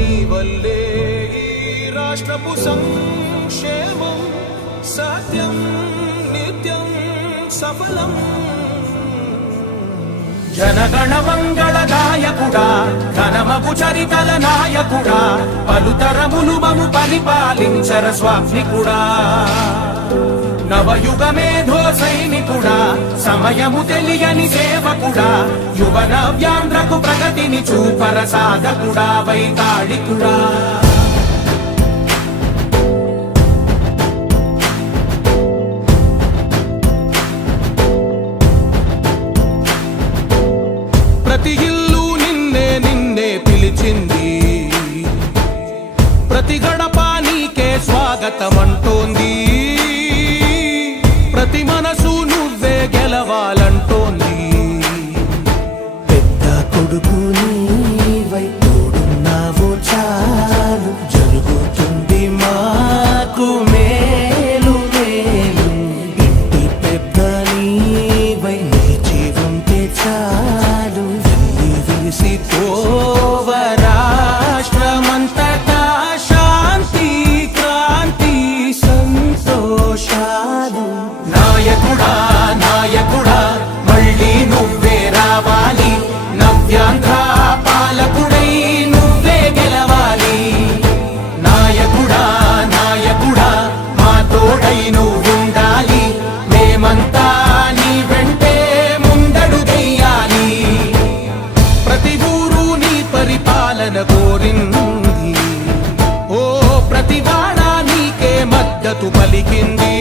నీ వల్లే ఈ రాష్ట్రపు సంక్షేమం సత్యం నిత్యం సఫలం. జనగణ మంగళ గాయకుడా ఘనమగు చరితల నాయకుడా పలుతరములు మము పరిపాలించర స్వామికుడా. నవయుగ మేధో సైనికుడా సమయము తెలియని సేవకుడా యువ నవ్యాంధ్రకు ప్రగతిని చూపర సాధకుడా వైతాళికుడా. ప్రతి ఇల్లు నిన్నే నిన్నే పిలిచింది, ప్రతి గడప నీకే స్వాగతమంటోంది, ప్రతి మనసు నువ్వే గెలవాలంటోంది. పెద్ద కొడుకు నీవై తోడున్నావు చాలు జరుగుతుంది మాకు మేలు మేలు. ఇంటి పెద్ద నీవై నిలిచి ఉంటే చాలు వెలిసి పోవ రాష్ట్రమంతటా శాంతి క్రాంతి సంతోషాలు. నాయకుడా నాయకుడా మళ్ళీ నువ్వే రావాలి, నవ్యాంధ్ర పాలకుడై నువ్వే గెలవాలి. నాయకుడా నాయకుడా మా తోడై నువ్వుండాలి, మేమంతా నీ వెంటే ముందడుగెయ్యాలి. ప్రతి ఊరు నీ పరిపాలన కోరింది, ఓ ప్రతి వాడ నీకే మద్దతు పలికింది.